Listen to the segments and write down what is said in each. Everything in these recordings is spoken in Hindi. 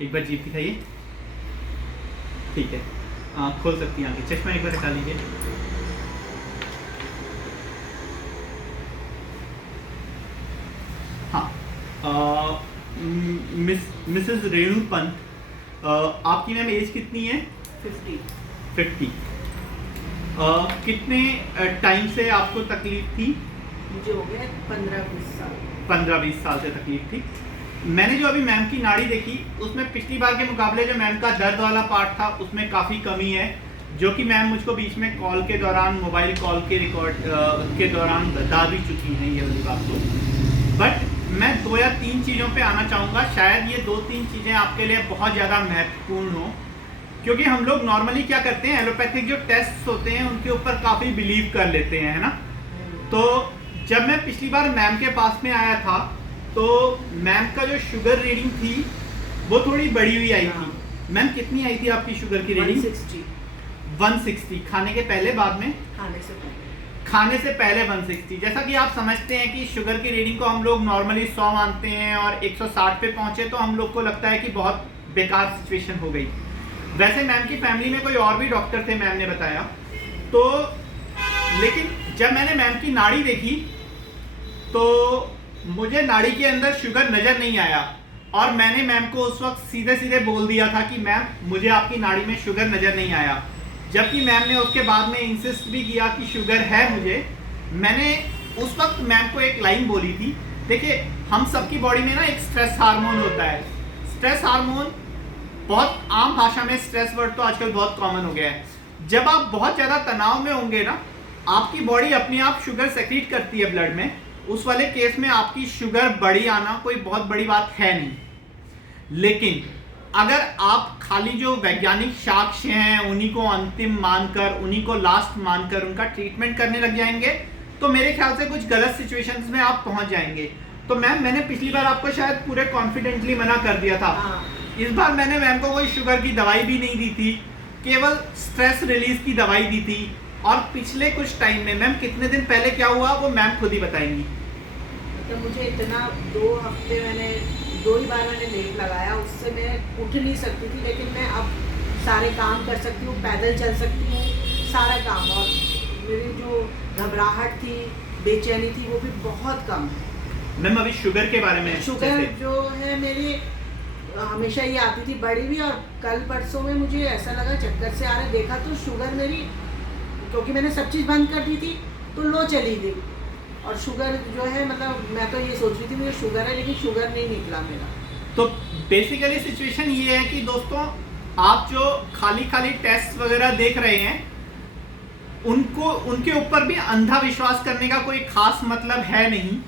एक बार जीभ दिखाइए। ठीक है, खोल सकती हैं आंखें। चश्मा एक बार हटा लीजिए। हाँ, मिसेस रेणु पंत, आपकी मैम एज कितनी है? 50। कितने टाइम से आपको तकलीफ थी? मुझे हो गया 15-20 साल। 15-20 साल से तकलीफ थी। मैंने जो अभी मैम की नाड़ी देखी उसमें पिछली बार के मुकाबले जो मैम का दर्द वाला पार्ट था उसमें काफ़ी कमी है, जो कि मैम मुझको बीच में कॉल के दौरान, मोबाइल कॉल के रिकॉर्ड के दौरान बता भी चुकी हैं ये वाली बात को। बट मैं 2 या 3 चीज़ों पे आना चाहूँगा। शायद ये 2-3 चीज़ें आपके लिए बहुत ज़्यादा महत्वपूर्ण हो, क्योंकि हम लोग नॉर्मली क्या करते हैं, एलोपैथिक जो टेस्ट होते हैं उनके ऊपर काफ़ी बिलीव कर लेते हैं, है ना। तो जब मैं पिछली बार मैम के पास में आया था तो मैम का जो शुगर रीडिंग थी वो थोड़ी बढ़ी हुई आई थी। मैम कितनी आई थी आपकी शुगर की रीडिंग? 160। खाने के पहले, बाद में? खाने से पहले 160। जैसा कि आप समझते हैं कि शुगर की रीडिंग को हम लोग नॉर्मली 100 मानते हैं और 160 पे पहुंचे तो हम लोग को लगता है कि बहुत बेकार सिचुएशन हो गई। वैसे मैम की फैमिली में कोई और भी डॉक्टर थे, मैम ने बताया। तो लेकिन जब मैंने मैम की नाड़ी देखी तो मुझे नाड़ी के अंदर शुगर नज़र नहीं आया, और मैंने मैम को उस वक्त सीधे सीधे बोल दिया था कि मैम मुझे आपकी नाड़ी में शुगर नज़र नहीं आया। जबकि मैम ने उसके बाद में इंसिस्ट भी किया कि शुगर है मुझे। मैंने उस वक्त मैम को एक लाइन बोली थी, देखिए हम सबकी बॉडी में ना एक स्ट्रेस हार्मोन होता है। स्ट्रेस हार्मोन बहुत आम भाषा में, स्ट्रेस वर्ड तो आजकल बहुत कॉमन हो गया है। जब आप बहुत ज़्यादा तनाव में होंगे ना, आपकी बॉडी अपने आप शुगर सेक्रीट करती है ब्लड में। उस वाले केस में आपकी शुगर बढ़ी आना कोई बहुत बड़ी बात है नहीं। लेकिन अगर आप खाली जो वैज्ञानिक साक्ष्य हैं उन्हीं को अंतिम मानकर, उन्हीं को लास्ट मानकर उनका ट्रीटमेंट करने लग जाएंगे तो मेरे ख्याल से कुछ गलत सिचुएशंस में आप पहुंच जाएंगे। तो मैम मैंने पिछली बार आपको शायद पूरे कॉन्फिडेंटली मना कर दिया था। इस बार मैंने मैम को कोई शुगर की दवाई भी नहीं दी थी, केवल स्ट्रेस रिलीज की दवाई दी थी। और पिछले कुछ टाइम में, मैम कितने दिन पहले क्या हुआ वो मैम खुद ही बताएंगी। तो मुझे इतना 2 हफ्ते मैंने 2 ही बार मैंने लेप लगाया, उससे मैं उठ नहीं सकती थी। लेकिन मैं अब सारे काम कर सकती हूँ, पैदल चल सकती हूँ, सारा काम। और मेरी जो घबराहट थी, बेचैनी थी, वो भी बहुत कम है। मैम अभी शुगर के बारे में? शुगर जो है मेरी हमेशा ये आती थी, बढ़ी भी। और कल परसों में मुझे ऐसा लगा चक्कर से आ रहे, देखा तो शुगर मेरी, क्योंकि मैंने सब चीज़ बंद कर दी थी तो लो चली गई। और शुगर जो है, मतलब मैं तो ये सोच रही थी मुझे शुगर है, लेकिन शुगर नहीं निकला मेरा। तो बेसिकली सिचुएशन ये है कि दोस्तों, आप जो खाली टेस्ट वगैरह देख रहे हैं उनको, उनके ऊपर भी अंधा विश्वास करने का कोई खास मतलब है नहीं।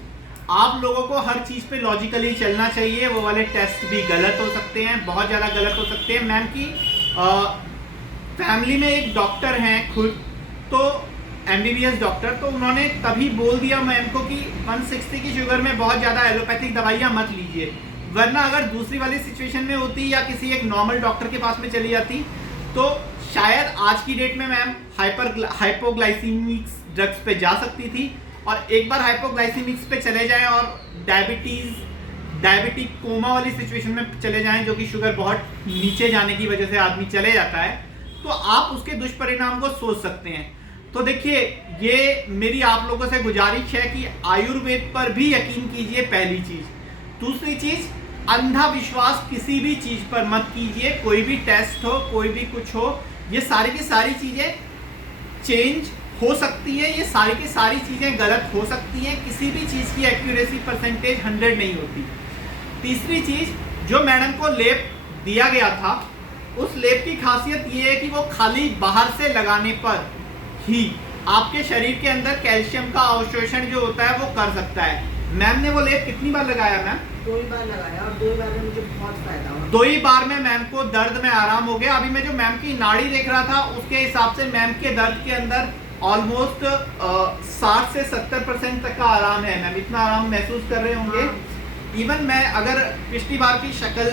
आप लोगों को हर चीज़ पे लॉजिकली चलना चाहिए। वो वाले टेस्ट भी गलत हो सकते हैं, बहुत ज़्यादा गलत हो सकते हैं। मैम की फैमिली में एक डॉक्टर हैं खुद, तो MBBS डॉक्टर, तो उन्होंने तभी बोल दिया मैम को कि 160 की शुगर में बहुत ज़्यादा एलोपैथिक दवाइयाँ मत लीजिए। वरना अगर दूसरी वाली सिचुएशन में होती या किसी एक नॉर्मल डॉक्टर के पास में चली जाती तो शायद आज की डेट में मैम हाइपोग्लाइसीमिक्स ड्रग्स पे जा सकती थी। और एक बार हाइपोग्लाइसीमिक्स पे चले जाएं और डायबिटिक कोमा वाली सिचुएशन में चले जाएं, जो कि शुगर बहुत नीचे जाने की वजह से आदमी चले जाता है, तो आप उसके दुष्परिणाम को सोच सकते हैं। तो देखिए, ये मेरी आप लोगों से गुजारिश है कि आयुर्वेद पर भी यकीन कीजिए, पहली चीज़। दूसरी चीज़, अंधा विश्वास किसी भी चीज़ पर मत कीजिए। कोई भी टेस्ट हो, कोई भी कुछ हो, ये सारी की सारी चीज़ें चेंज हो सकती है, ये सारी की सारी चीज़ें गलत हो सकती हैं। किसी भी चीज़ की एक्यूरेसी परसेंटेज 100 नहीं होती। तीसरी चीज़, जो मैडम को लेप दिया गया था, उस लेप की खासियत ये है कि वो खाली बाहर से लगाने पर ही आपके शरीर के अंदर कैल्शियम का अवशोषण जो होता है वो कर सकता है। मैम ने वो लेप कितनी बार लगाया मैम? 2 ही बार लगाया, और 2 ही बार में मुझे बहुत फायदा हुआ। 2 ही बार में मैम को दर्द में आराम हो गया। अभी मैं जो मैम की नाड़ी देख रहा था उसके हिसाब से मैम के दर्द के अंदर ऑलमोस्ट 60 से 70% तक का आराम है। मैम इतना आराम महसूस कर रहे होंगे। इवन मैं अगर पिछली बार की शक्ल,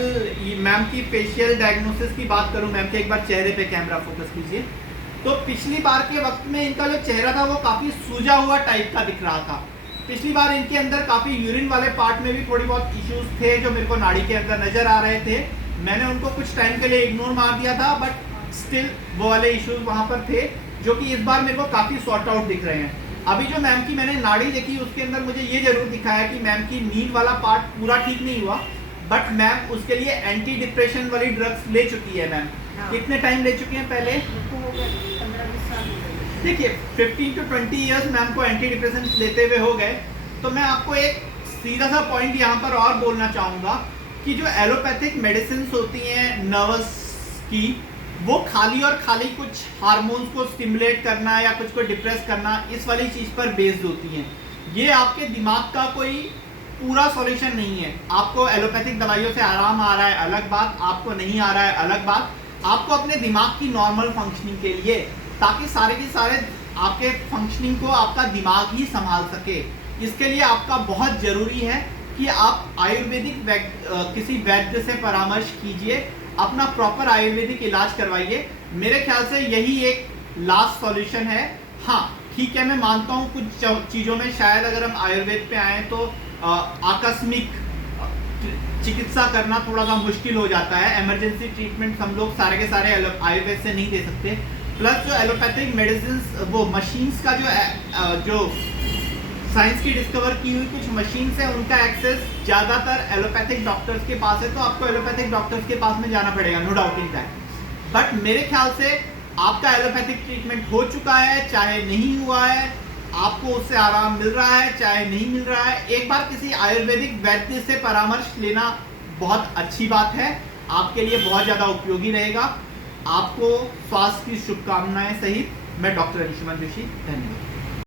मैम की फेशियल डायग्नोसिस की बात करूं, मैम के एक बार चेहरे पे कैमरा फोकस कीजिए, तो पिछली बार के वक्त में इनका जो चेहरा था वो काफ़ी सूजा हुआ टाइप का दिख रहा था। पिछली बार इनके अंदर काफ़ी यूरिन वाले पार्ट में भी थोड़ी बहुत इश्यूज थे जो मेरे को नाड़ी के अंदर नज़र आ रहे थे। मैंने उनको कुछ टाइम के लिए इग्नोर मार दिया था, बट स्टिल वो वाले इश्यूज वहाँ पर थे जो कि इस बार मेरे को काफ़ी सॉर्ट आउट दिख रहे हैं। अभी जो मैम की मैंने नाड़ी देखी उसके अंदर मुझे ये जरूर दिखा है कि मैम की नींद वाला पार्ट पूरा ठीक नहीं हुआ, बट मैम उसके लिए एंटी डिप्रेशन वाली ड्रग्स ले चुकी है मैम। हाँ। कितने टाइम ले चुकी हैं पहले? उनको हो गया 15-20 साल हो गए। देखिए 15 to 20 इयर्स मैम को एंटी डिप्रेशन लेते हुए हो गए। तो मैं आपको एक सीधा सा पॉइंट यहाँ पर और बोलना चाहूँगा कि जो एलोपैथिक मेडिसिन होती हैं नर्वस की, वो खाली और खाली कुछ हार्मोन्स को स्टिमुलेट करना या कुछ को डिप्रेस करना इस वाली चीज़ पर बेस्ड होती हैं। ये आपके दिमाग का कोई पूरा सॉल्यूशन नहीं है। आपको एलोपैथिक दवाइयों से आराम आ रहा है अलग बात, आपको नहीं आ रहा है अलग बात। आपको अपने दिमाग की नॉर्मल फंक्शनिंग के लिए, ताकि सारे के सारे आपके फंक्शनिंग को आपका दिमाग ही संभाल सके, इसके लिए आपका बहुत ज़रूरी है कि आप आयुर्वेदिक किसी वैद्य से परामर्श कीजिए, अपना प्रॉपर आयुर्वेदिक इलाज करवाइए। मेरे ख्याल से यही एक लास्ट सॉल्यूशन है। हाँ ठीक है, मैं मानता हूँ कुछ चीज़ों में शायद अगर हम आयुर्वेद पे आएँ तो आकस्मिक चिकित्सा करना थोड़ा सा मुश्किल हो जाता है। इमरजेंसी ट्रीटमेंट हम लोग सारे के सारे आयुर्वेद से नहीं दे सकते। प्लस जो एलोपैथिक मेडिसिन, वो मशीन्स का जो साइंस की डिस्कवर की हुई कुछ मशीन्स है, उनका एक्सेस ज़्यादातर एलोपैथिक डॉक्टर्स के पास है, तो आपको एलोपैथिक डॉक्टर्स के पास में जाना पड़ेगा, नो डाउटिंग दैट। बट मेरे ख्याल से आपका एलोपैथिक ट्रीटमेंट हो चुका है, चाहे नहीं हुआ है, आपको उससे आराम मिल रहा है चाहे नहीं मिल रहा है, एक बार किसी आयुर्वेदिक वैद्य से परामर्श लेना बहुत अच्छी बात है, आपके लिए बहुत ज़्यादा उपयोगी रहेगा। आपको स्वास्थ्य की शुभकामनाएं सहित मैं डॉक्टर अंशुमन जोशी, धन्यवाद।